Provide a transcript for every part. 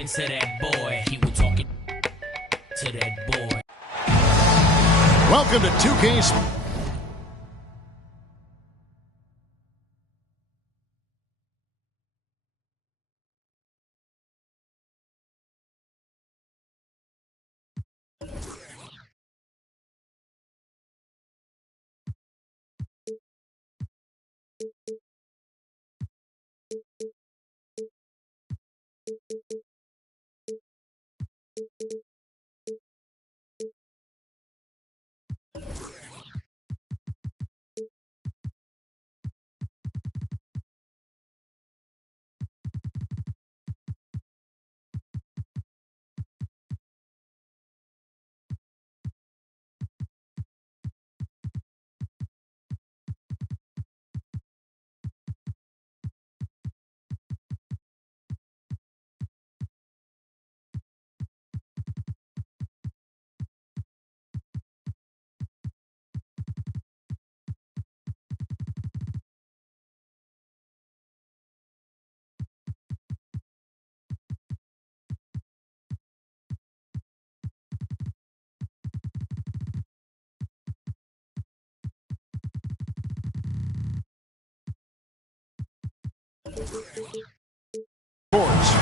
talking to that boy. He was talking to that boy. Welcome to 2K's.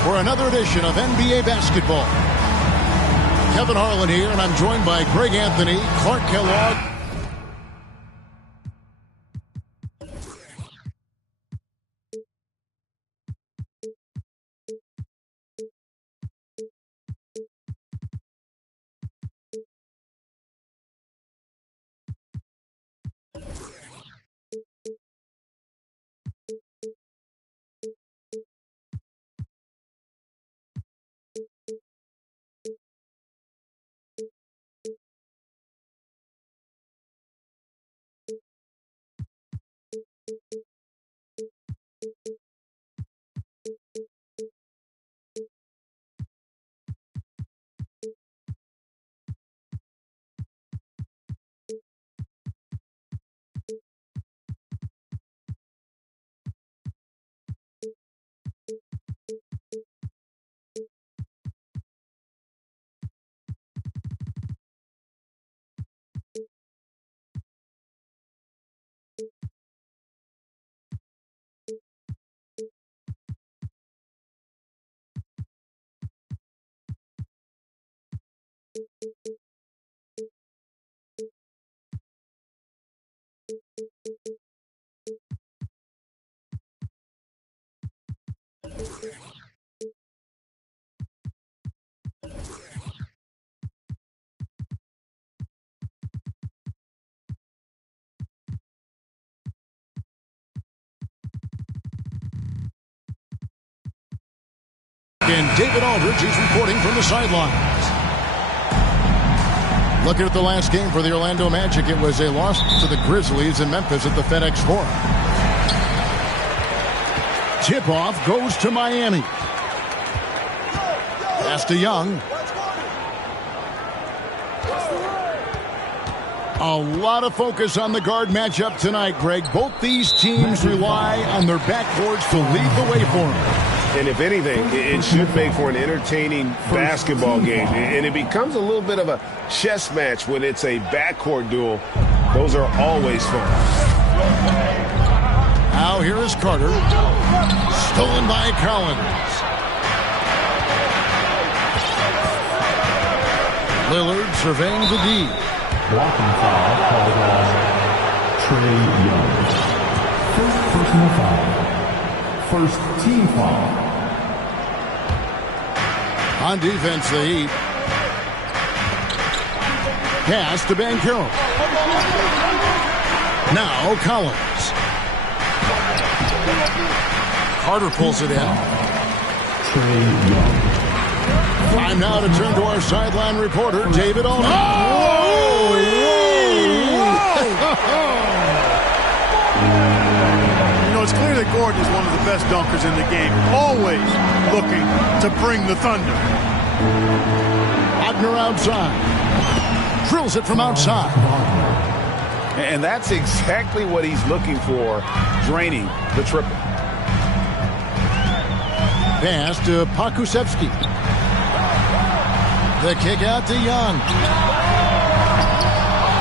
For another edition of NBA basketball. Kevin Harlan here, and I'm joined by Greg Anthony, Clark Kellogg. And David Aldridge is reporting from the sidelines. Looking at the last game for the Orlando Magic, it was a loss to the Grizzlies in Memphis at the FedEx Forum. Tip-off goes to Miami. Pass to Young. A lot of focus on the guard matchup tonight, Greg. Both these teams rely on their backboards to lead the way for them. And if anything, it should make for an entertaining basketball game. And it becomes a little bit of a chess match when it's a backcourt duel. Those are always fun. Now here is Carter. Stolen by Collins. Lillard surveying the D. Blocking foul called on Trey Young. First personal foul. First team foul. On defense, the Heat. Pass to Banchero. Now Collins. Carter pulls it in. Trey Young. Time now to turn to our sideline reporter, David Aldridge. It's clear that Gordon is one of the best dunkers in the game, always looking to bring the thunder. Wagner outside. Drills it from outside. And that's exactly what he's looking for, draining the triple. Pass to Pokusevski. The kick out to Young.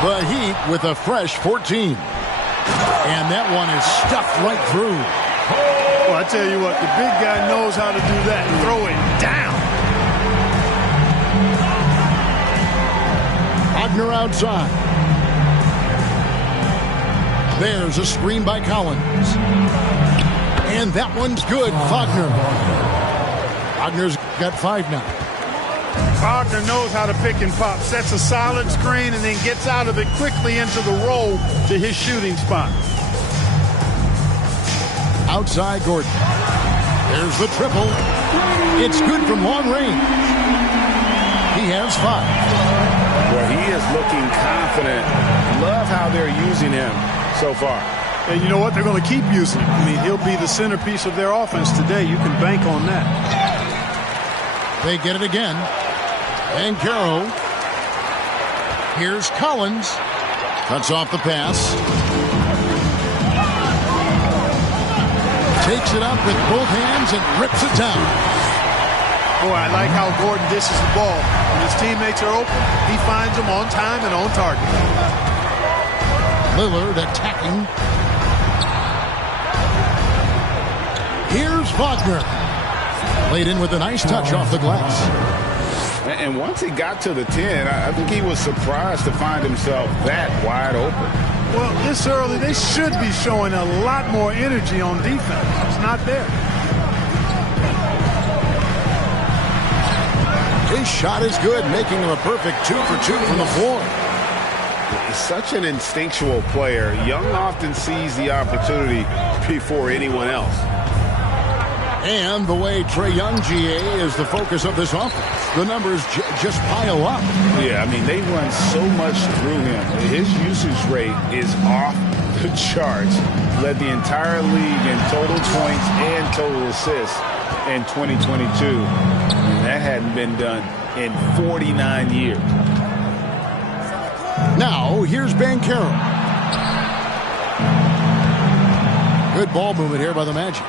The Heat with a fresh 14. And that one is stuffed right through. Well, I tell you what, the big guy knows how to do that. Throw it down. Wagner outside. There's a screen by Collins. And that one's good. Wagner. Wagner's got 5 now. Wagner knows how to pick and pop. Sets a solid screen and then gets out of it quickly into the roll to his shooting spot. Outside Gordon. There's the triple. It's good from long range. He has 5. Well, he is looking confident. Love how they're using him so far. And you know what? They're going to keep using him. I mean, he'll be the centerpiece of their offense today. You can bank on that. They get it again. And Carroll. Here's Collins. Cuts off the pass. Takes it up with both hands and rips it down. Boy, I like how Gordon dishes the ball. When his teammates are open, he finds them on time and on target. Lillard attacking. Here's Wagner. Laid in with a nice touch off the glass. And once he got to the 10, I think he was surprised to find himself that wide open. Well, this early, they should be showing a lot more energy on defense. It's not there. His shot is good, making him a perfect 2 for 2 from the floor. He's such an instinctual player. Young often sees the opportunity before anyone else. And the way Trae Young, GA, is the focus of this offense. The numbers just pile up. Yeah, I mean, they run so much through him. His usage rate is off the charts. Led the entire league in total points and total assists in 2022. That hadn't been done in 49 years. Now, here's Banchero. Good ball movement here by the Magic.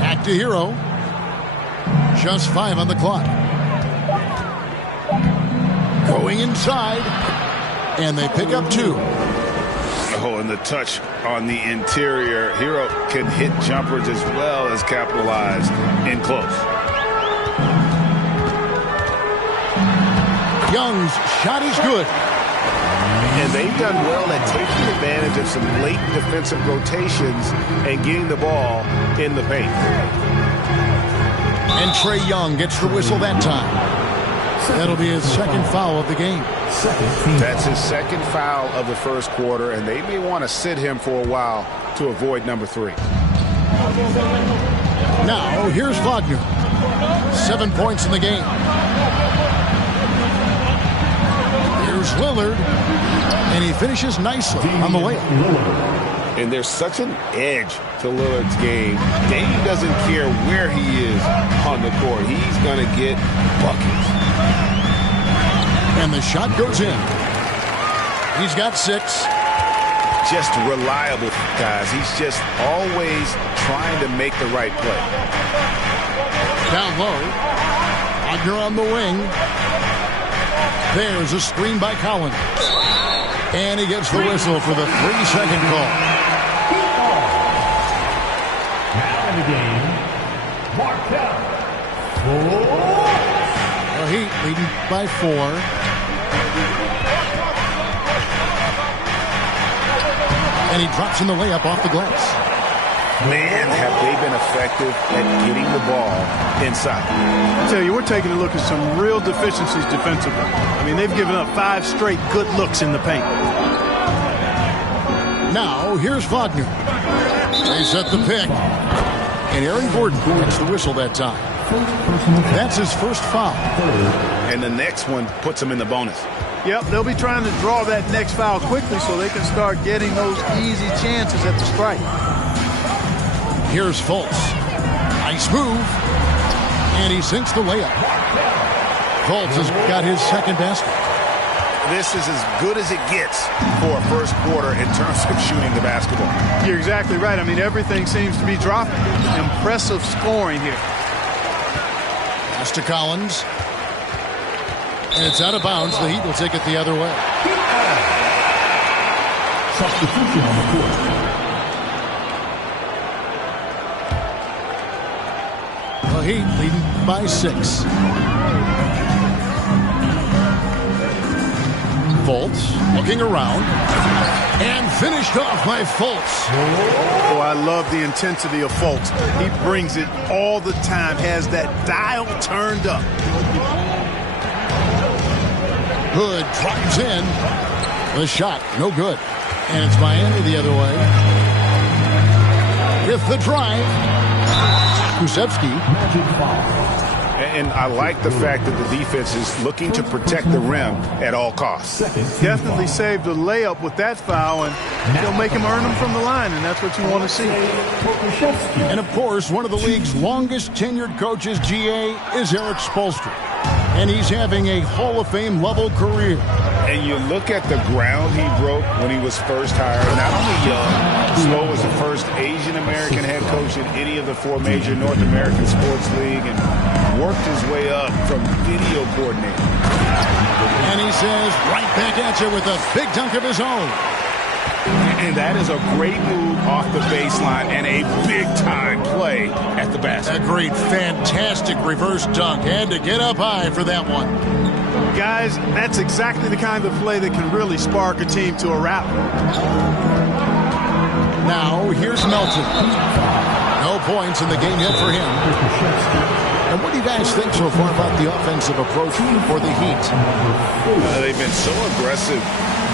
Back to Hero. Just 5 on the clock. Going inside. And they pick up 2. Oh, and the touch on the interior. Hero can hit jumpers as well as capitalize in close. Young's shot is good. And they've done well at taking advantage of some late defensive rotations and getting the ball in the paint. And Trae Young gets the whistle that time. That'll be his second foul of the game. That's his second foul of the first quarter, and they may want to sit him for a while to avoid number 3. Now, here's Wagner. 7 points in the game. Here's Lillard, and he finishes nicely on the layup. And there's such an edge to Lillard's game. Dame doesn't care where he is on the court. He's going to get buckets. And the shot goes in. He's got 6. Just reliable, guys. He's just always trying to make the right play. Down low. Wagner on the wing. There's a screen by Collins. And he gets the whistle for the 3-second call. Now in the game, Markel. The Heat leading by 4. And he drops in the layup off the glass. Man, have they been effective at getting the ball inside. I tell you, we're taking a look at some real deficiencies defensively. I mean, they've given up 5 straight good looks in the paint. Now, here's Wagner. They set the pick. And Aaron Gordon gets the whistle that time. That's his first foul. And the next one puts him in the bonus. Yep, they'll be trying to draw that next foul quickly so they can start getting those easy chances at the strike. Here's Fultz. Nice move. And he sinks the layup. Fultz has got his second basket. This is as good as it gets for a first quarter in terms of shooting the basketball. You're exactly right. I mean, everything seems to be dropping. Impressive scoring here. Pass to Collins. And it's out of bounds. The Heat will take it the other way. Substitution on the court. The Heat leading by 6. Fultz looking around. And finished off by Fultz. Oh, I love the intensity of Fultz. He brings it all the time, has that dial turned up. Hood drives in. The shot, no good. And it's Miami the other way. With the drive. Kusevsky. And I like the fact that the defense is looking to protect the rim at all costs. Definitely saved a layup with that foul, and he'll make him earn them from the line, and that's what you want to see. And, of course, one of the league's longest tenured coaches, GA, is Eric Spoelstra. And he's having a Hall of Fame level career. And you look at the ground he broke when he was first hired. Not only young, Spo was the first Asian-American head coach in any of the 4 major North American sports league and worked his way up from video coordinator. And he says right back at you with a big dunk of his own. And that is a great move off the baseline and a big-time play at the basket. A great, fantastic reverse dunk. Had to get up high for that one. Guys, that's exactly the kind of play that can really spark a team to a rally. Now, here's Melton. No points in the game yet for him. And what do you guys think so far about the offensive approach for the Heat? They've been so aggressive,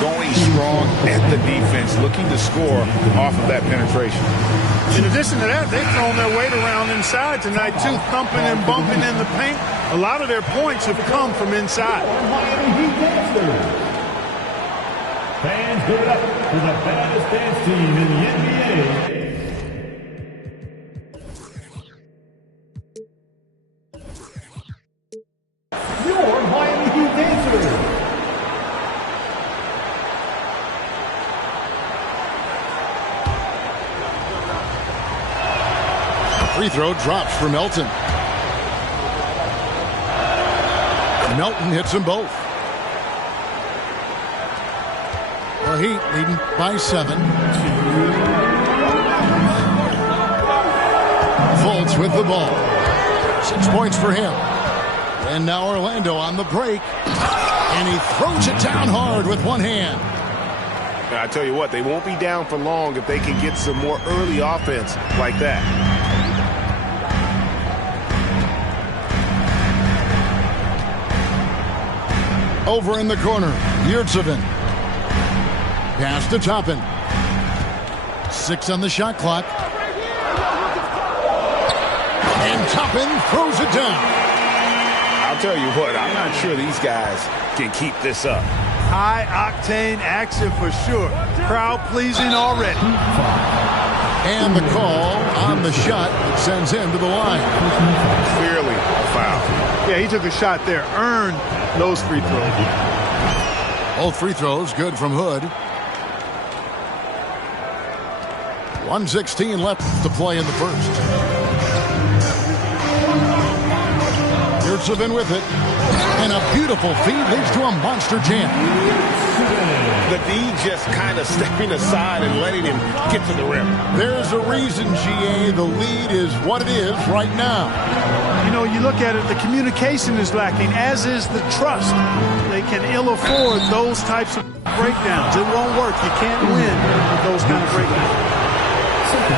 going strong at the defense, looking to score off of that penetration. In addition to that, they've thrown their weight around inside tonight, too, thumping and bumping in the paint. A lot of their points have come from inside. Fans, give it up for the baddest dance team in the NBA. Your Miami Heat dancers. Free throw drops for Melton. Melton hits them both. The Heat leading by 7. Fultz with the ball. 6 points for him. And now Orlando on the break. And he throws it down hard with one hand. I tell you what, they won't be down for long if they can get some more early offense like that. Over in the corner, Yurtsevin. Pass to Toppin. 6 on the shot clock. And Toppin throws it down. I'll tell you what, I'm not sure these guys can keep this up. High-octane action for sure. Crowd pleasing already. And the call on the shot that sends him to the line. Clearly a foul. Yeah, he took a shot there. Earned those free throws. Both free throws good from Hood. 1:16 left to play in the first. Yurtsevin with it. And a beautiful feed leads to a monster jam. The D just kind of stepping aside and letting him get to the rim. There's a reason, GA, the lead is what it is right now. You know, you look at it, the communication is lacking, as is the trust. They can ill afford those types of breakdowns. It won't work. You can't win with those kind of breakdowns.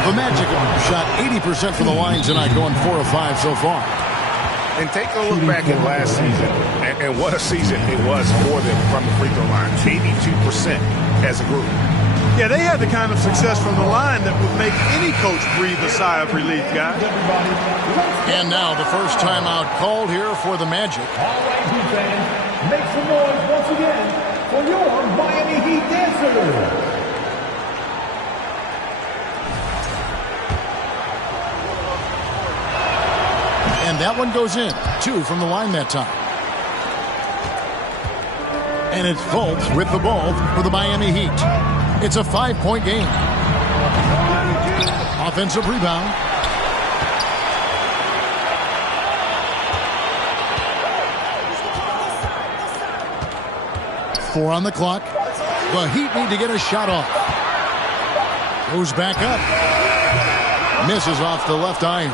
The Magic shot 80% from the line tonight, going 4 of 5 so far. And take a look back at last season, and what a season it was for them from the free throw line. 82% as a group. Yeah, they had the kind of success from the line that would make any coach breathe a sigh of relief, guys. And now the first timeout called here for the Magic. All right, Heat fans, make some noise once again for your Miami Heat dancers. And that one goes in. 2 from the line that time. And it's Fultz with the ball for the Miami Heat. It's a 5-point game. Offensive rebound. 4 on the clock. The Heat need to get a shot off. Goes back up. Misses off the left iron.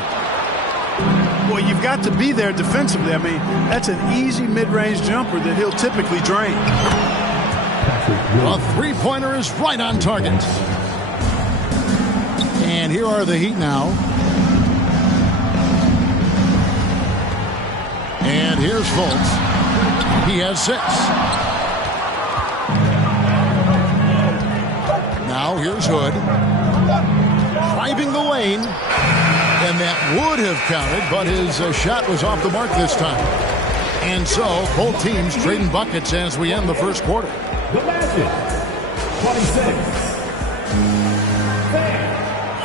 Well, you've got to be there defensively. I mean, that's an easy mid-range jumper that he'll typically drain. A three-pointer is right on target. And here are the Heat now. And here's Fultz. He has 6. Now here's Hood. Driving the lane. And that would have counted, but his shot was off the mark this time. And so, both teams trading buckets as we end the first quarter. The Magic, 26.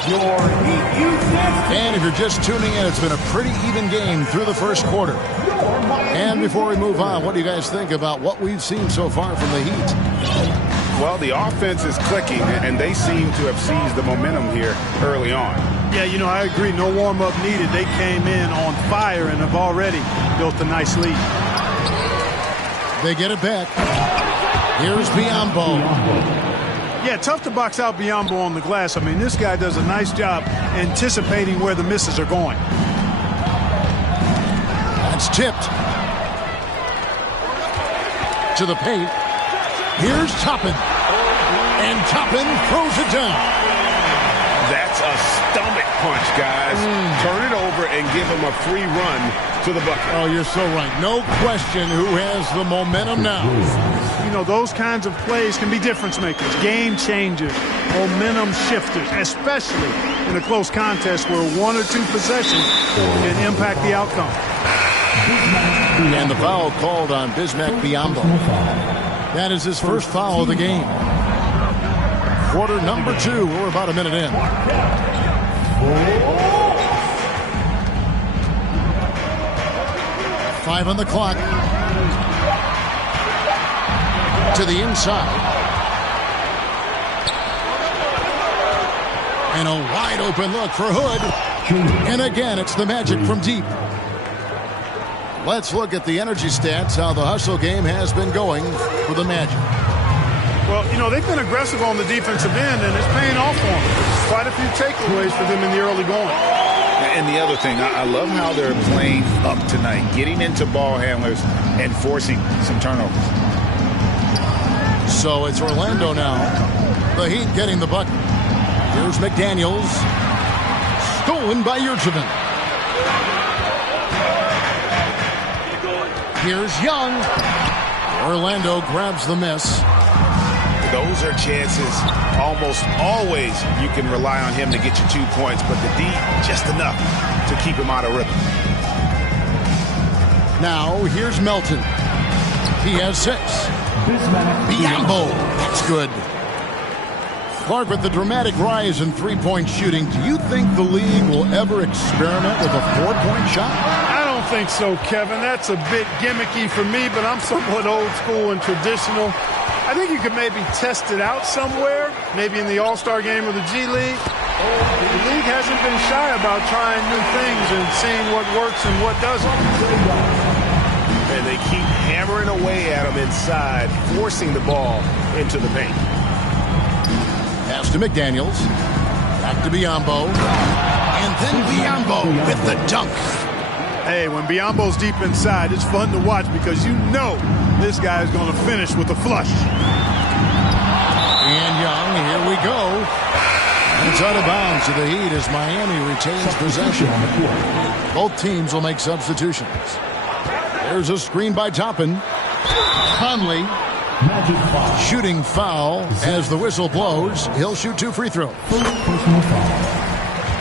Your Heat Youth. And if you're just tuning in, it's been a pretty even game through the first quarter. And before we move on, what do you guys think about what we've seen so far from the Heat? Well, the offense is clicking, and they seem to have seized the momentum here early on. Yeah, you know, I agree. No warm-up needed. They came in on fire and have already built a nice lead. They get it back. Here's Biyombo. Yeah, tough to box out Biyombo on the glass. I mean, this guy does a nice job anticipating where the misses are going. That's tipped. To the paint. Here's Toppin. And Toppin throws it down. That's a stomach punch, guys. Turn it over and give him a free run to the bucket. Oh, you're so right. No question who has the momentum now. You know, those kinds of plays can be difference makers, game changers, momentum shifters, especially in a close contest where 1 or 2 possessions can impact the outcome. And the foul called on Bismack Biyombo. That is his first foul of the game. Quarter number 2. We're about a minute in. Five on the clock. To the inside. And a wide open look for Hood. And again, it's the Magic from deep. Let's look at the energy stats, how the hustle game has been going for the Magic. Well, you know, they've been aggressive on the defensive end, and it's paying off for them. Quite a few takeaways for them in the early going. And the other thing, I love how they're playing up tonight, getting into ball handlers and forcing some turnovers. So it's Orlando now. The Heat getting the bucket. Here's McDaniels. Stolen by Yurchevin. Here's Young. Orlando grabs the miss. Those are chances almost always you can rely on him to get you 2 points, but the D just enough to keep him out of rhythm. Now here's Melton. He has 6. Biyombo. That's good. Clark, with the dramatic rise in three-point shooting, do you think the league will ever experiment with a 4-point shot? I don't think so, Kevin. That's a bit gimmicky for me, but I'm somewhat old school and traditional. I think you could maybe test it out somewhere, maybe in the All-Star game or the G League. The league hasn't been shy about trying new things and seeing what works and what doesn't. And they keep hammering away at him inside, forcing the ball into the paint. Pass to McDaniels. Back to Biyombo. And then Biyombo with the dunk. Hey, when Biyombo's deep inside, it's fun to watch because you know this guy is going to finish with a flush. And Young, here we go. And it's out of bounds to the Heat as Miami retains possession. Both teams will make substitutions. There's a screen by Toppin. Conley. Shooting foul as the whistle blows. He'll shoot 2 free throws.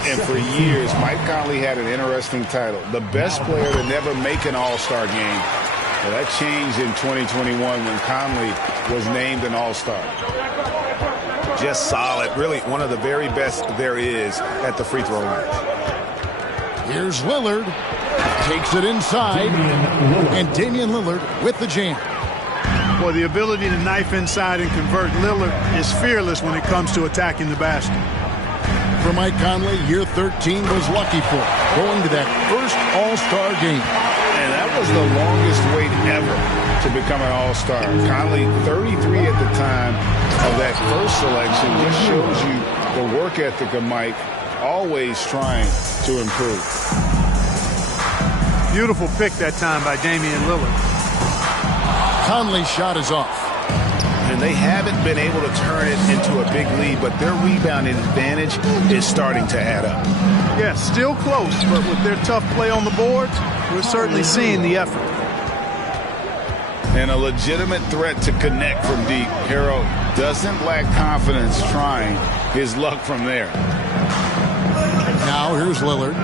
And for years, Mike Conley had an interesting title. The best player to never make an All-Star game. Well, that changed in 2021 when Conley was named an All-Star. Just solid. Really one of the very best there is at the free throw line. Here's Lillard. Takes it inside. And Damian Lillard with the jam. Boy, the ability to knife inside and convert. Lillard is fearless when it comes to attacking the basket. For Mike Conley, year 13 was lucky for going to that first All-Star game. And that That was the longest wait ever to become an All-Star. Conley, 33 at the time of that first selection, just shows you the work ethic of Mike, always trying to improve. Beautiful pick that time by Damian Lillard. Conley's shot is off. And they haven't been able to turn it into a big lead, but their rebounding advantage is starting to add up. Yes, still close, but with their tough play on the boards, we're certainly seeing the effort. And a legitimate threat to connect from deep. Harrell doesn't lack confidence trying his luck from there. Now here's Lillard.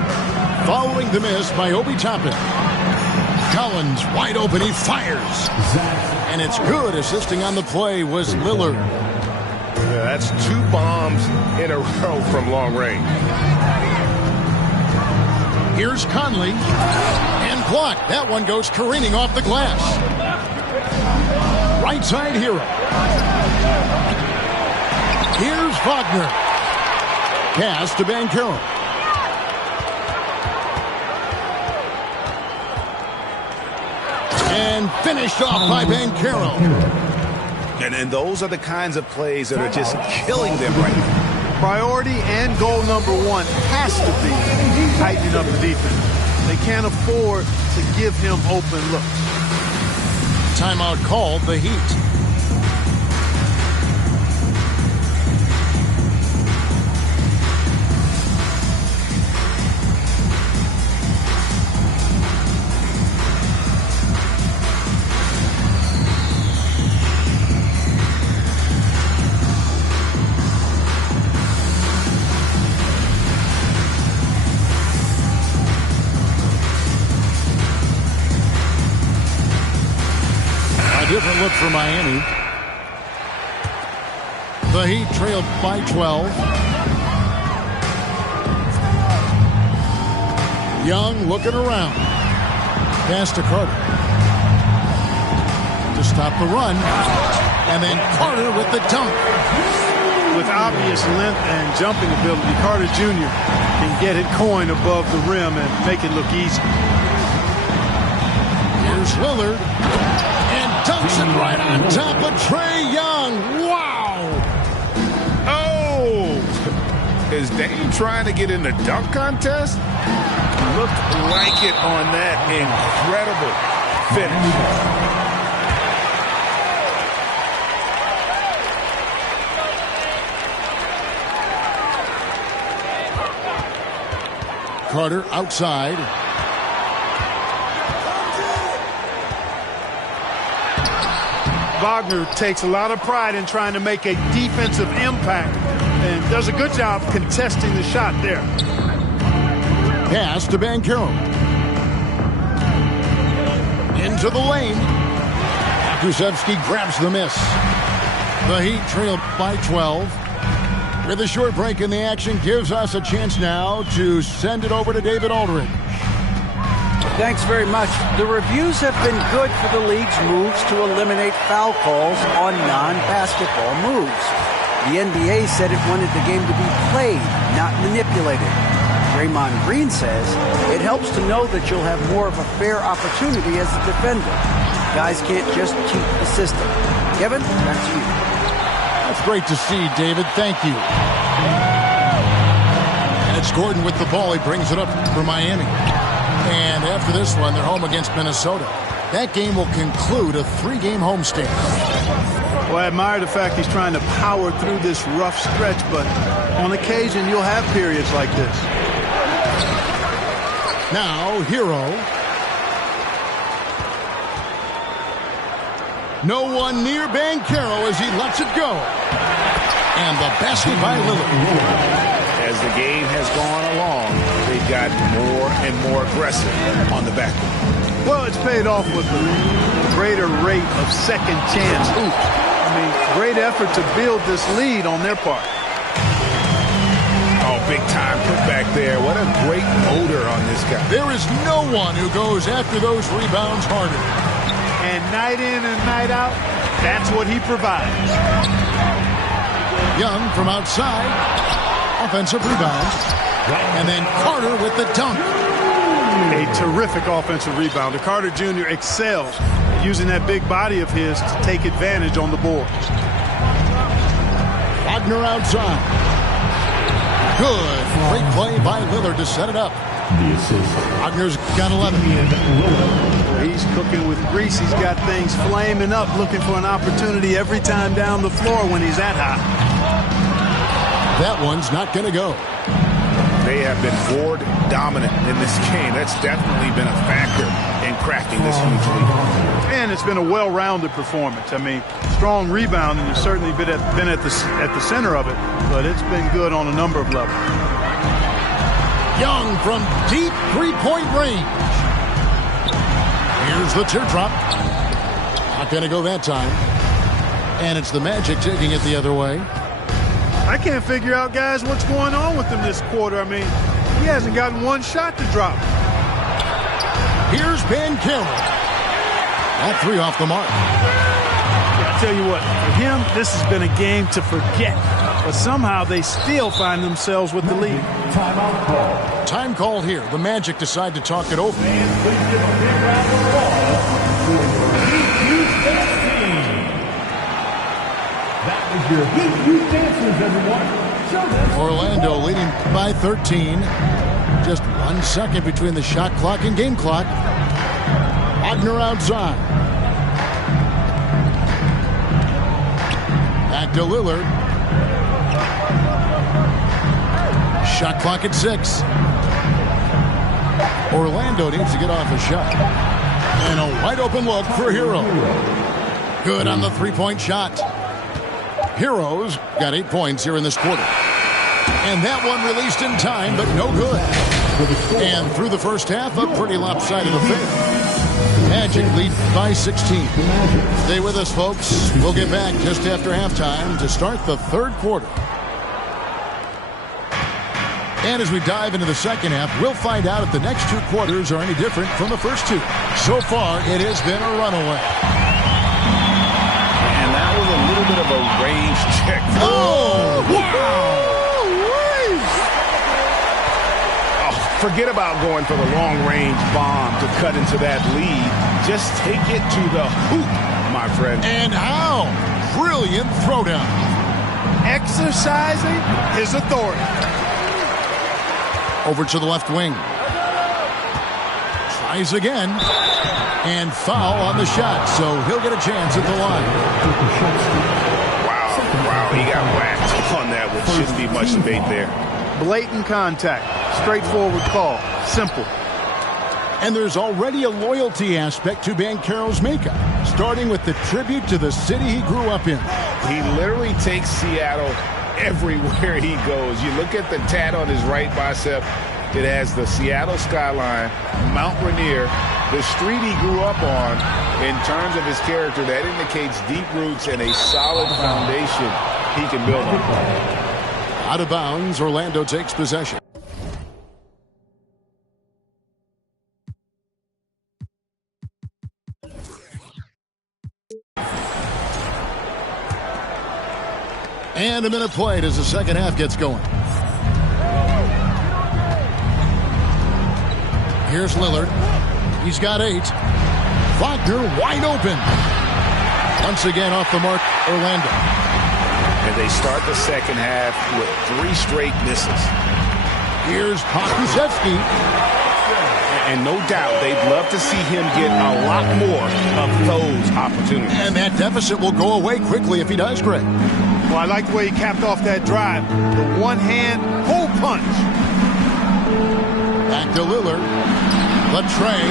Following the miss by Obi Toppin. Collins wide open, he fires. And it's good. Assisting on the play was Lillard. Yeah, that's 2 bombs in a row from long range. Here's Conley. And blocked. That one goes careening off the glass. Right side Hero. Here's Wagner. Pass to Banchero. And finished off by Banchero. And those are the kinds of plays that are just killing them right now. Priority and goal number 1 has to be tightening up the defense. They can't afford to give him open looks. Timeout called, the Heat. Different look for Miami. The Heat trailed by 12. Young looking around. Pass to Carter. To stop the run. And then Carter with the dunk. With obvious length and jumping ability, Carter Jr. can get it going above the rim and make it look easy. Here's Lillard. Dunks it right on top of Trae Young. Wow! Oh! Is Dame trying to get in the dunk contest? Looked like it on that incredible finish. Carter outside. Wagner takes a lot of pride in trying to make a defensive impact and does a good job contesting the shot there. Pass to Banchero. Into the lane. Kuszewski grabs the miss. The Heat trail by 12. With a short break in the action gives us a chance now to send it over to David Aldridge. Thanks very much. The reviews have been good for the league's moves to eliminate foul calls on non-basketball moves. The NBA said it wanted the game to be played, not manipulated. Draymond Green says it helps to know that you'll have more of a fair opportunity as a defender. Guys can't just cheat the system. Kevin, back to you. That's great to see, David. Thank you. And it's Gordon with the ball. He brings it up for Miami. And after this one, they're home against Minnesota. That game will conclude a 3-game homestand. Well, I admire the fact he's trying to power through this rough stretch, but on occasion you'll have periods like this. Now, Hero. No one near Banchero as he lets it go. And the basket by Lillard. As the game has gone along, they've gotten more and more aggressive on the back. Well, it's paid off with a greater rate of second chance hoops. I mean, great effort to build this lead on their part. Oh, big time put back there. What a great motor on this guy. There is no one who goes after those rebounds harder. And night in and night out, that's what he provides. Young from outside. Offensive rebound. And then Carter with the dunk. A terrific offensive rebounder. Carter Jr. excels at using that big body of his to take advantage on the board. Wagner outside. Good. Great play by Lillard to set it up. Wagner's got 11. He's cooking with grease. He's got things flaming up, looking for an opportunity every time down the floor when he's that high. That one's not going to go. They have been board dominant in this game. That's definitely been a factor in cracking this huge lead. And it's been a well-rounded performance. I mean, strong rebounding has certainly been at the center of it, but it's been good on a number of levels. Young from deep three-point range. Here's the teardrop. Not going to go that time. And it's the Magic taking it the other way. I can't figure out, guys, what's going on with him this quarter. I mean, he hasn't gotten one shot to drop. Here's Ben Carroll. That three off the mark. I tell you what, for him, this has been a game to forget. But somehow they still find themselves with the lead. Timeout call. Time call here. The Magic decide to talk it over. And please give a big round of applause for Heat Youth Dance Team. That was your Heat Youth Dancers, everyone. Show them. Orlando leading by 13. Just 1 second between the shot clock and game clock. Wagner outside. Back to Lillard. Shot clock at 6. Orlando needs to get off a shot. And a wide open look for Hero. Good on the three-point shot. Hero's got 8 points here in this quarter. And that one released in time, but no good. And through the first half, a pretty lopsided affair. Magic lead by 16. Stay with us, folks. We'll get back just after halftime to start the third quarter. And as we dive into the second half, we'll find out if the next 2 quarters are any different from the first 2. So far, it has been a runaway. And that was a little bit of a range check. Oh! Wow! Forget about going for the long-range bomb to cut into that lead. Just take it to the hoop, my friend. And how? Brilliant throwdown. Exercising his authority. Over to the left wing. Tries again. And foul on the shot, so he'll get a chance at the line. Wow, he got whacked on that one. Shouldn't be much debate there. Blatant contact. Straightforward call. Simple. And there's already a loyalty aspect to Banchero's makeup, starting with the tribute to the city he grew up in. He literally takes Seattle everywhere he goes. You look at the tat on his right bicep. It has the Seattle skyline, Mount Rainier, the street he grew up on. In terms of his character, that indicates deep roots and a solid foundation he can build on. Out of bounds, Orlando takes possession. And a minute played as the second half gets going. Here's Lillard. He's got 8. Wagner wide open. Once again off the mark, Orlando. And they start the second half with 3 straight misses. Here's Pokusevski. And no doubt they'd love to see him get a lot more of those opportunities. And that deficit will go away quickly if he does, Greg. Well, I like the way he capped off that drive. The one-hand pull punch. Back to Lillard. Latrey.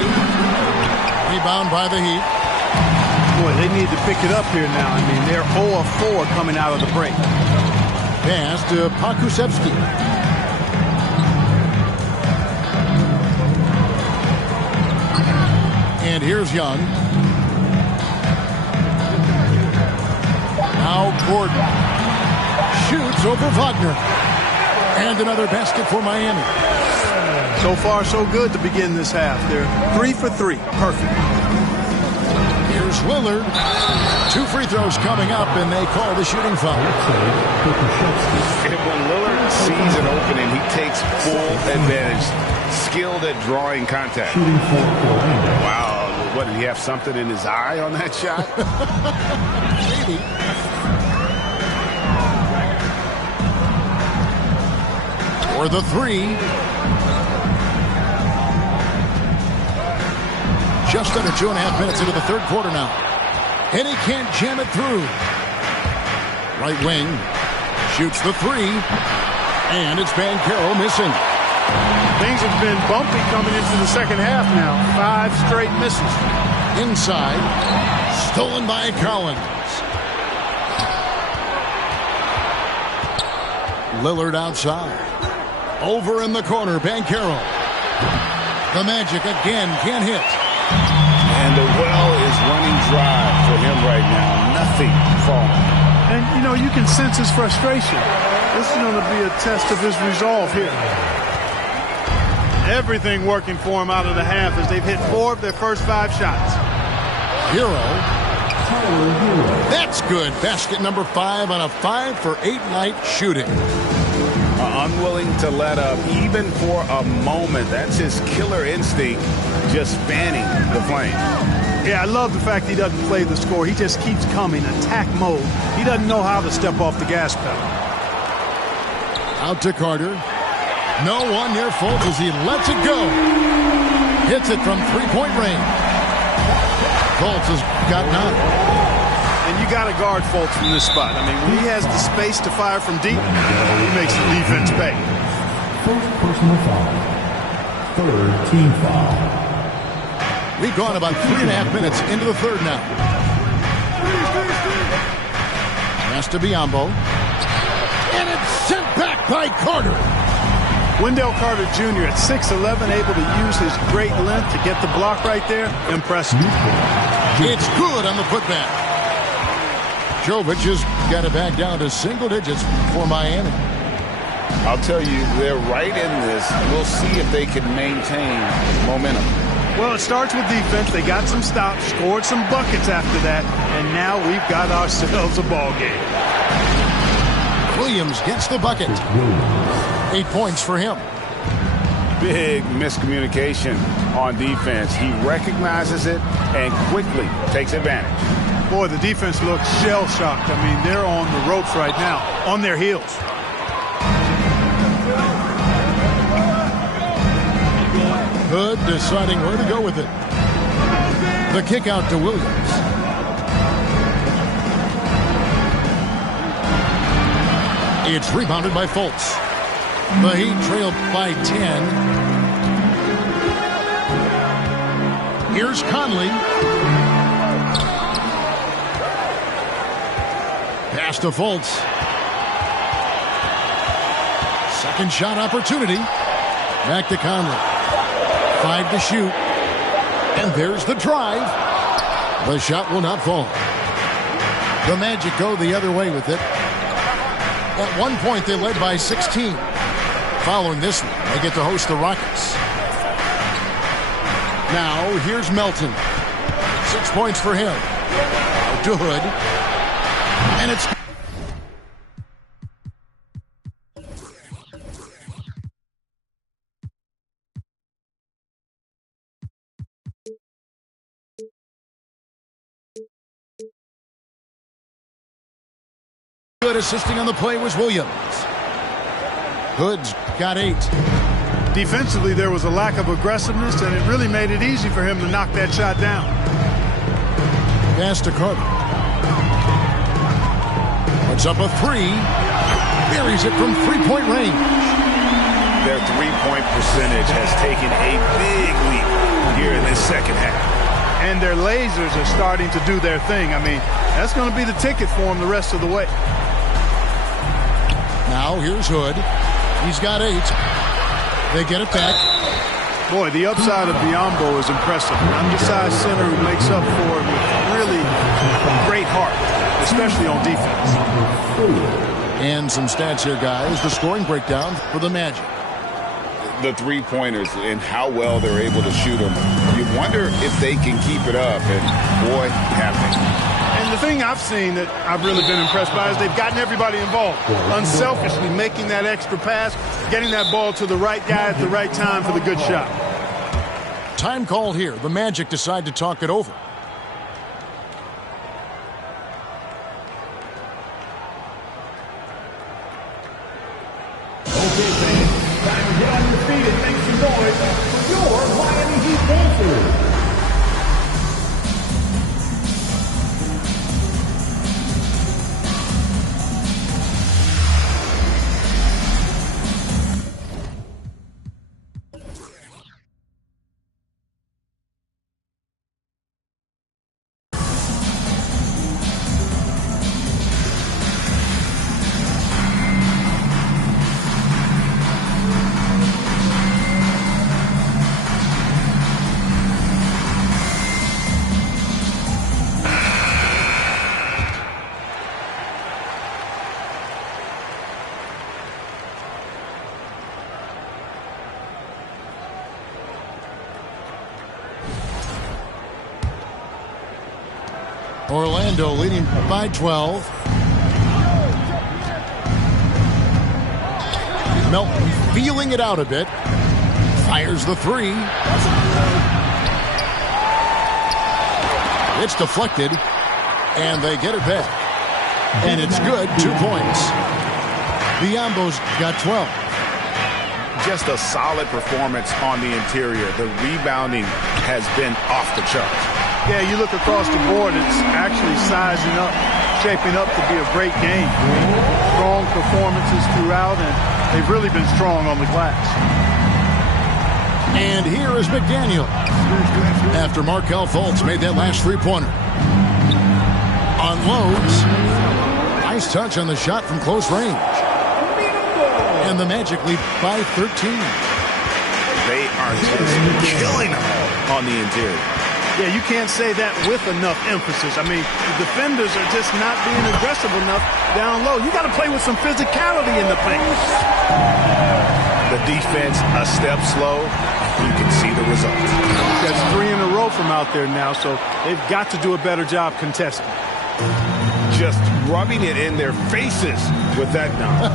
Rebound by the Heat. Boy, they need to pick it up here now. I mean, they're 0 of 4 coming out of the break. Pass to Pokusevski. And here's Young. Now Gordon shoots over Wagner. And another basket for Miami. So far, so good to begin this half. They're 3 for 3. Perfect. Here's Lillard. 2 free throws coming up, and they call the shooting foul. And when Lillard sees an opening, he takes full advantage. Skilled at drawing contact. Wow. What, did he have something in his eye on that shot? Maybe. For the 3. Just under 2.5 minutes into the third quarter now. And he can't jam it through. Right wing. Shoots the 3. And it's Van Carroll missing. Things have been bumpy coming into the second half now. 5 straight misses. Inside. Stolen by Collins. Lillard outside. Over in the corner, Van Carroll. The Magic again can't hit. And the well is running dry for him right now. Nothing falling. And, you know, you can sense his frustration. This is going to be a test of his resolve here. Everything working for him out of the half as they've hit 4 of their first 5 shots. Hero. That's good. Basket number 5 on a 5 for 8 night shooting. Unwilling to let up even for a moment. That's his killer instinct, just fanning the flame. Yeah, I love the fact he doesn't play the score. He just keeps coming, attack mode. He doesn't know how to step off the gas pedal. Out to Carter. No one near Fultz as he lets it go. Hits it from 3-point range. Fultz has gotten out. And you got to guard Fultz from this spot. I mean, when he has the space to fire from deep, he makes the defense pay. First personal foul. Third team foul. We've gone about 3.5 minutes into the third now. Pass to Biyombo. And it's sent back by Carter. Wendell Carter Jr. at 6'11", able to use his great length to get the block right there. Impressive. It's good on the putback. Jovic has got it back down to single digits for Miami. I'll tell you, they're right in this. We'll see if they can maintain momentum. Well, it starts with defense. They got some stops, scored some buckets after that, and now we've got ourselves a ball game. Williams gets the bucket. 8 points for him. Big miscommunication on defense. He recognizes it and quickly takes advantage. Boy, the defense looks shell-shocked. I mean, they're on the ropes right now, on their heels. Hood deciding where to go with it. The kick out to Williams. It's rebounded by Fultz. The Heat trailed by 10. Here's Conley. Pass to Fultz. Second shot opportunity. Back to Conley. 5 to shoot. And there's the drive. The shot will not fall. The Magic go the other way with it. At one point, they led by 16. Following this one, they get to host the Rockets. Now, here's Melton. 6 points for him. To Hood. And it's... Good assisting on the play was Williams. Hood's got 8. Defensively, there was a lack of aggressiveness, and it really made it easy for him to knock that shot down. Pass to Carter. Puts up a 3. Buries it from 3-point range. Their 3-point percentage has taken a big leap here in this second half. And their lasers are starting to do their thing. I mean, that's going to be the ticket for them the rest of the way. Now here's Hood. He's got 8. They get it back. Boy, the upside of Biyombo is impressive. An undersized center who makes up for it with really great heart, especially on defense. And some stats here, guys. The scoring breakdown for the Magic. The three-pointers and how well they're able to shoot them. You wonder if they can keep it up, and boy, have they. And the thing I've seen that I've really been impressed by is they've gotten everybody involved. Unselfishly making that extra pass, getting that ball to the right guy at the right time for the good shot. Time call here. The Magic decide to talk it over. Okay, fans, time to get on your feet and make some noise for your Miami Heat dancers. Orlando leading by 12. Melton feeling it out a bit. Fires the three. It's deflected, and they get it back. And it's good, 2 points. Biombo's got 12. Just a solid performance on the interior. The rebounding has been off the charts. Yeah, you look across the board, it's actually sizing up, shaping up to be a great game. Strong performances throughout, and they've really been strong on the glass. And here is McDaniel. After Markelle Fultz made that last three-pointer. Unloads. Nice touch on the shot from close range. And the Magic lead by 13. They are just killing them on the interior. Yeah, you can't say that with enough emphasis. I mean, the defenders are just not being aggressive enough down low. You got to play with some physicality in the paint. The defense a step slow. You can see the results. That's 3 in a row from out there now, so they've got to do a better job contesting. Just rubbing it in their faces with that dunk.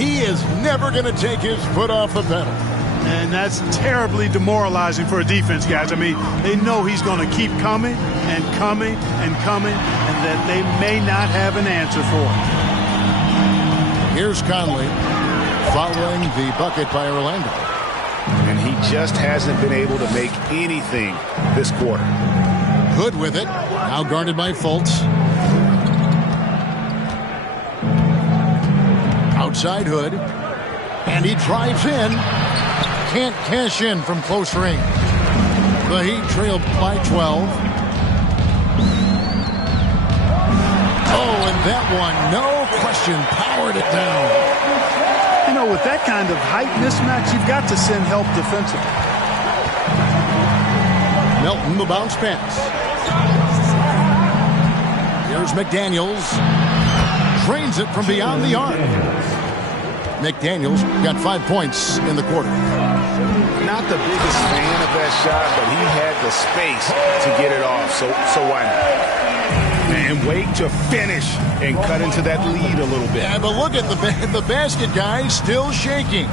He is never going to take his foot off the pedal. And that's terribly demoralizing for a defense, guys. I mean, they know he's going to keep coming and coming and coming, and that they may not have an answer for it. Here's Conley following the bucket by Orlando. And he just hasn't been able to make anything this quarter. Hood with it. Now guarded by Fultz. Outside Hood. And he drives in. Can't cash in from close range. The Heat trail by 12. Oh, and that one, no question, powered it down. You know, with that kind of height mismatch, you've got to send help defensively. Melton, the bounce pass. Here's McDaniels. Drains it from beyond the arc. McDaniels got 5 points in the quarter. Not the biggest fan of that shot, but he had the space to get it off, so why not? And wait to finish and cut into that lead a little bit. Yeah, but look at the basket guy still shaking.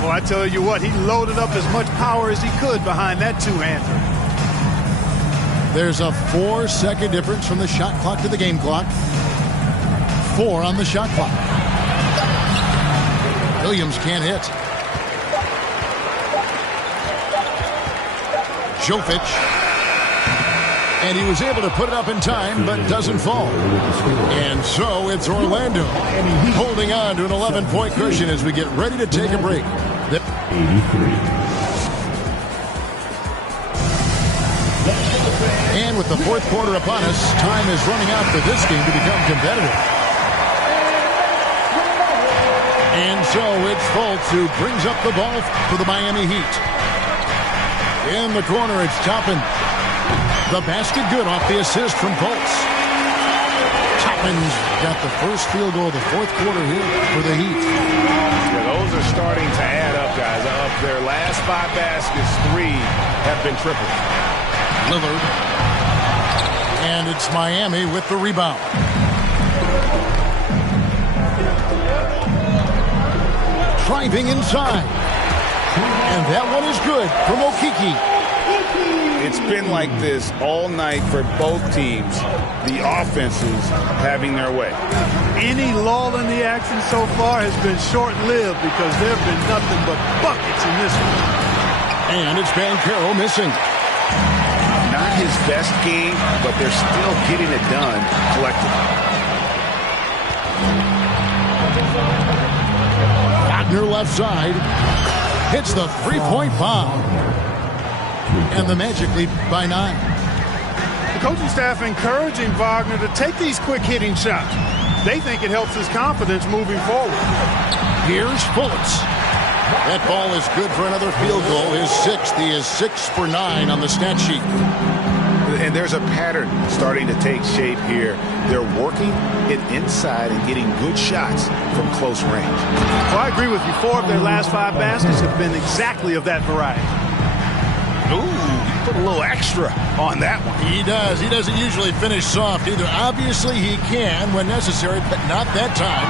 Well, I tell you what, he loaded up as much power as he could behind that two-hander. There's a 4-second difference from the shot clock to the game clock. 4 on the shot clock. Williams can't hit. Jovic. And he was able to put it up in time, but doesn't fall. And so it's Orlando holding on to an 11-point cushion as we get ready to take a break. 83. And with the fourth quarter upon us, time is running out for this game to become competitive. And so it's Fultz who brings up the ball for the Miami Heat. In the corner, it's Toppin. The basket good off the assist from Fultz. Top Chapman's got the first field goal of the fourth quarter here for the Heat. Yeah, those are starting to add up, guys. Of their last 5 baskets, 3 have been triples. Lillard. And it's Miami with the rebound. Driving inside. And that one is good from Okiki. It's been like this all night for both teams. The offenses having their way. Any lull in the action so far has been short-lived because there have been nothing but buckets in this one. And it's Banchero missing. Not his best game, but they're still getting it done collectively. Wagner left side. Hits the three-point bomb. And the Magic lead by 9. The coaching staff encouraging Wagner to take these quick hitting shots. They think it helps his confidence moving forward. Here's Fultz. That ball is good for another field goal. His 6th. He is 6 for 9 on the stat sheet. And there's a pattern starting to take shape here. They're working it inside and getting good shots from close range. Well, I agree with you. 4 of their last 5 baskets have been exactly of that variety. Ooh, he put a little extra on that one. He does. He doesn't usually finish soft either. Obviously, he can when necessary, but not that time.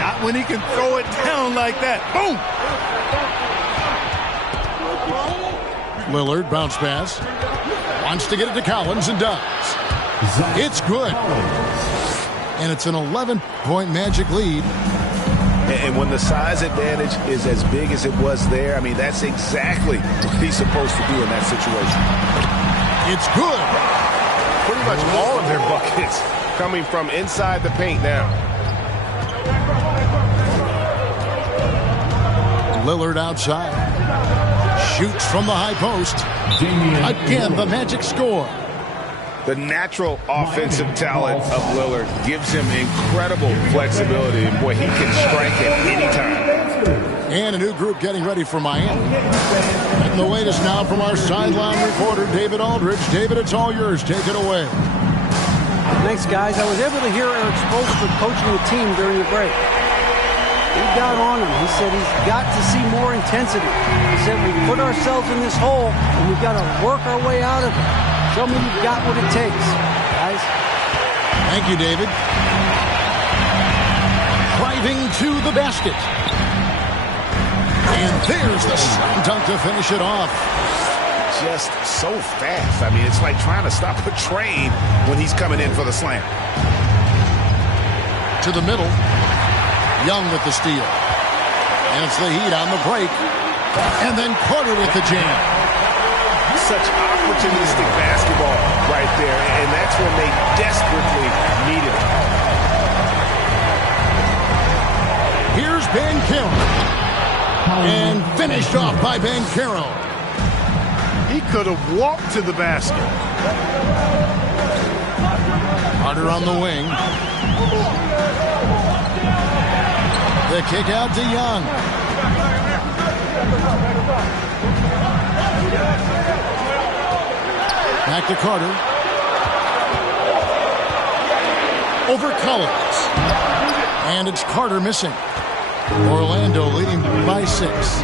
Not when he can throw it down like that. Boom! Lillard, bounce pass. Wants to get it to Collins and does. It's good. And it's an 11-point Magic lead. And when the size advantage is as big as it was there, I mean, that's exactly what he's supposed to do in that situation. It's good. Pretty much all of their buckets coming from inside the paint now. Lillard outside. Shoots from the high post. Again, the Magic score. The natural offensive talent of Lillard gives him incredible flexibility. And boy, he can strike at any time. And a new group getting ready for Miami. And the latest now from our sideline reporter, David Aldridge. David, it's all yours. Take it away. Thanks, guys. I was able to hear Eric Spoelstra coaching the team during the break. He got on him. He said he's got to see more intensity. He said we put ourselves in this hole and we've got to work our way out of it. Show me you've got what it takes, guys. Thank you, David. Driving to the basket. And there's the slam dunk to finish it off. Just so fast. I mean, it's like trying to stop a train when he's coming in for the slam. To the middle. Young with the steal. And it's the Heat on the break. And then Carter with the jam. Such opportunistic basketball right there, and that's when they desperately needed it. Here's Banchero. And finished off by Banchero. He could have walked to the basket. Carter on the wing. The kick out to Young. Back to Carter. Over Collins. And it's Carter missing. Orlando leading by 6.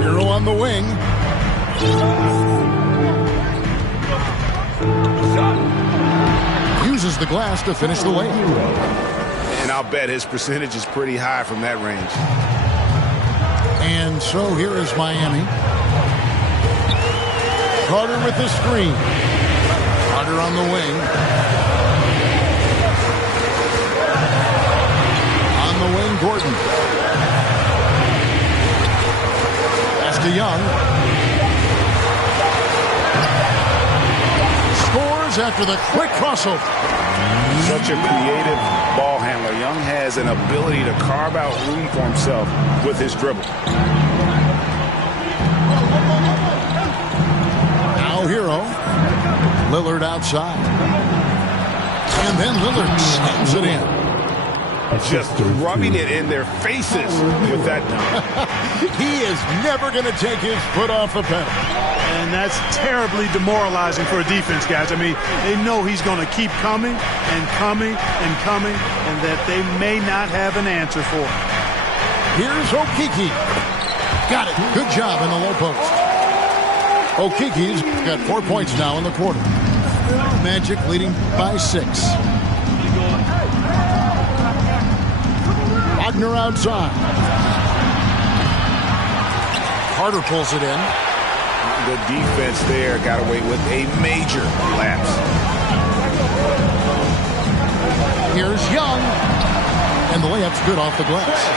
Hero on the wing. Uses the glass to finish the lane. And I'll bet his percentage is pretty high from that range. And so here is Miami. Carter with the screen. Carter on the wing. On the wing, Gordon. Pass to Young. Scores after the quick crossover. Such a creative ball handler. Young has an ability to carve out room for himself with his dribble. Hero. Lillard outside. And then Lillard slams it in. Just rubbing it in their faces with that dunk. He is never going to take his foot off the pedal. And that's terribly demoralizing for a defense, guys. I mean, they know he's going to keep coming and coming and coming, and that they may not have an answer for it. Here's Okeke. Got it. Good job in the low post. Okeke's got 4 points now in the quarter. Magic leading by 6. Wagner outside. Carter pulls it in. The defense there got away with a major lapse. Here's Young. And the layup's good off the glass.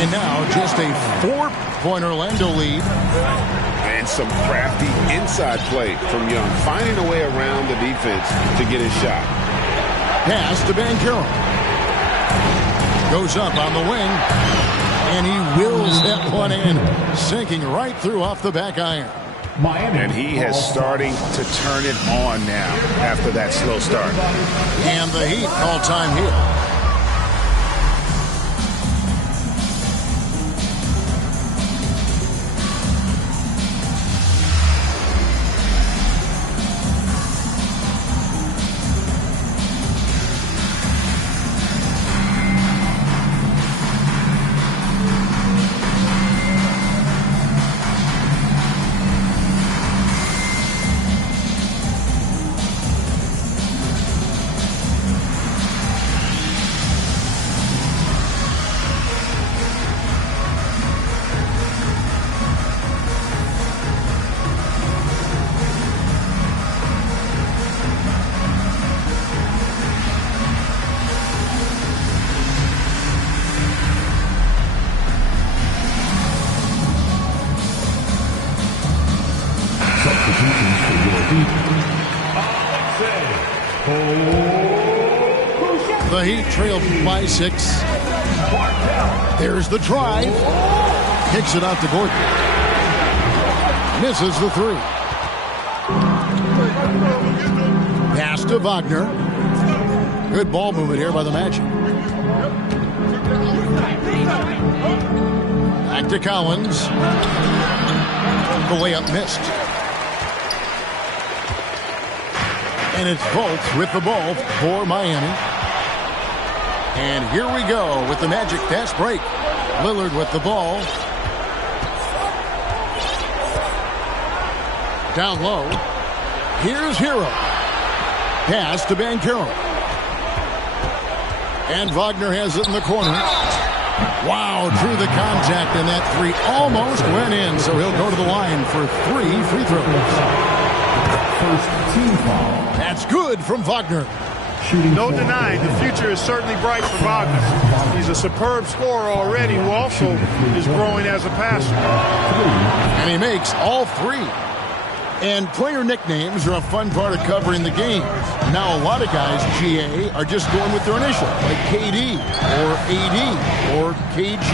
And now just a 4-point Orlando lead. And some crafty inside play from Young, finding a way around the defense to get his shot. Pass to Banchero. Goes up on the wing. And he wills that one in, sinking right through off the back iron. And he is starting to turn it on now after that slow start. And the Heat all-time here. The Heat trailed by 6. There's the drive. Kicks it out to Gordon. Misses the 3. Pass to Wagner. Good ball movement here by the Magic. Back to Collins. The layup missed. And it's Fultz with the ball for Miami. And here we go with the Magic fast break. Lillard with the ball. Down low. Here's Hero. Pass to Banchero. And Wagner has it in the corner. Wow, drew the contact, and that 3 almost went in. So he'll go to the line for 3 free throws. First team foul. That's good from Wagner. No denying, the future is certainly bright for Wagner. He's a superb scorer already who also is growing as a passer. And he makes all 3. And player nicknames are a fun part of covering the game. Now a lot of guys, GA, are just going with their initial, like KD or AD or KG.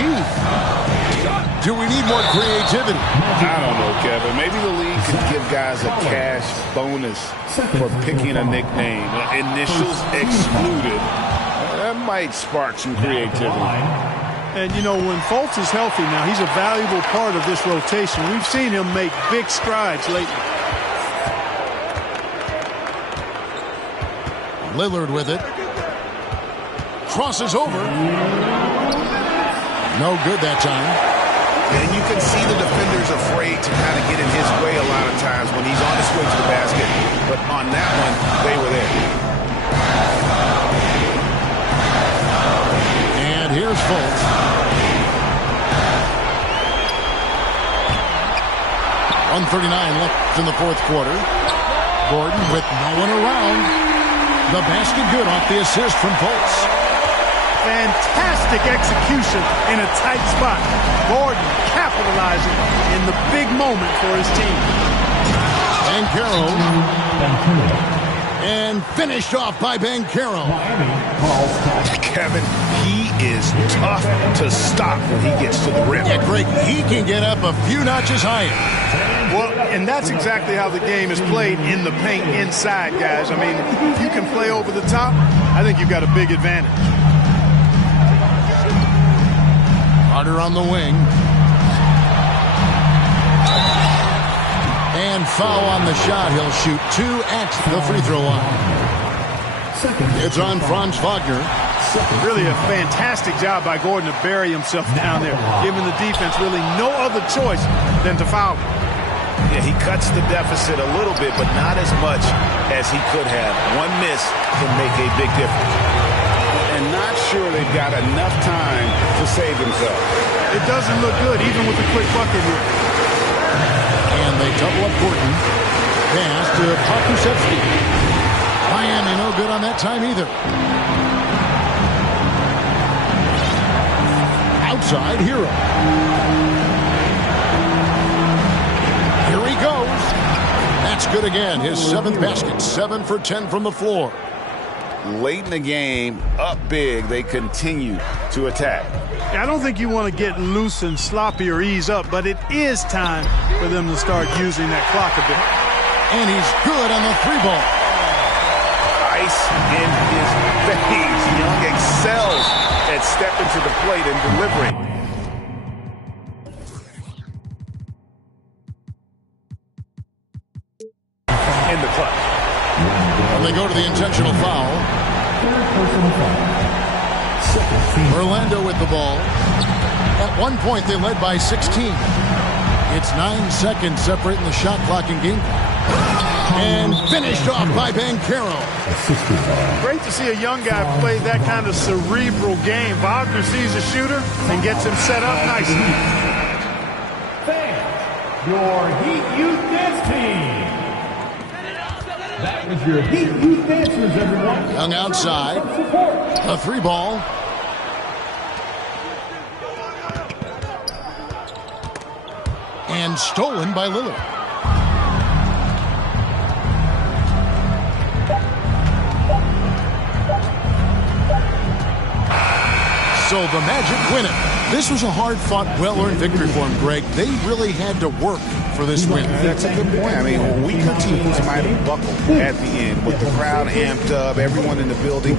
Do we need more creativity? I don't know, Kevin. Maybe the league could give guys a cash bonus for picking a nickname. Initials excluded. That might spark some creativity. And, you know, when Fultz is healthy now, he's a valuable part of this rotation. We've seen him make big strides lately. Lillard with it. Crosses over. No good that time. And you can see the defenders afraid to kind of get in his way a lot of times when he's on his way to the basket. But on that one, they were there. And here's Fultz. .139 left in the fourth quarter. Gordon with no one around. The basket good off the assist from Fultz. Fantastic execution in a tight spot. Gordon capitalizing in the big moment for his team. Banchero. And finished off by Banchero. Kevin, he is tough to stop when he gets to the rim. Yeah, Greg, he can get up a few notches higher. Well, and that's exactly how the game is played in the paint inside, guys. I mean, if you can play over the top, I think you've got a big advantage. Carter on the wing. And foul on the shot. He'll shoot 2 at the free throw line. It's on Franz Wagner. Really a fantastic job by Gordon to bury himself down there, giving the defense really no other choice than to foul him. Yeah, he cuts the deficit a little bit, but not as much as he could have. One miss can make a big difference. And not sure they've got enough time to save themselves. It doesn't look good, even with the quick bucket here. And they double up Gordon. Pass to Pokusevski. Miami no good on that time either. Outside Hero. Here he goes. That's good again. His 7th basket. 7 for 10 from the floor. Late in the game, up big, they continue to attack. I don't think you want to get loose and sloppy or ease up, but it is time for them to start using that clock a bit. And he's good on the 3-ball. Ice in his face. Young excels at stepping to the plate and delivering. In the clutch. And they go to the intentional foul. Orlando with the ball. At one point, they led by 16. It's 9 seconds separating the shot clock and game clock. And finished off by Banchero. Great to see a young guy play that kind of cerebral game. Wagner sees a shooter and gets him set up nicely. Fans, your Heat Youth Dance Team. That was your Heat Youth Dancers, everyone. Young outside. A 3-ball. And stolen by Lillard. So the Magic win it. This was a hard-fought, well-earned victory for them, Greg. They really had to work for this win. That's a good point. I mean, weaker teams might have buckled at the end with the crowd amped up, everyone in the building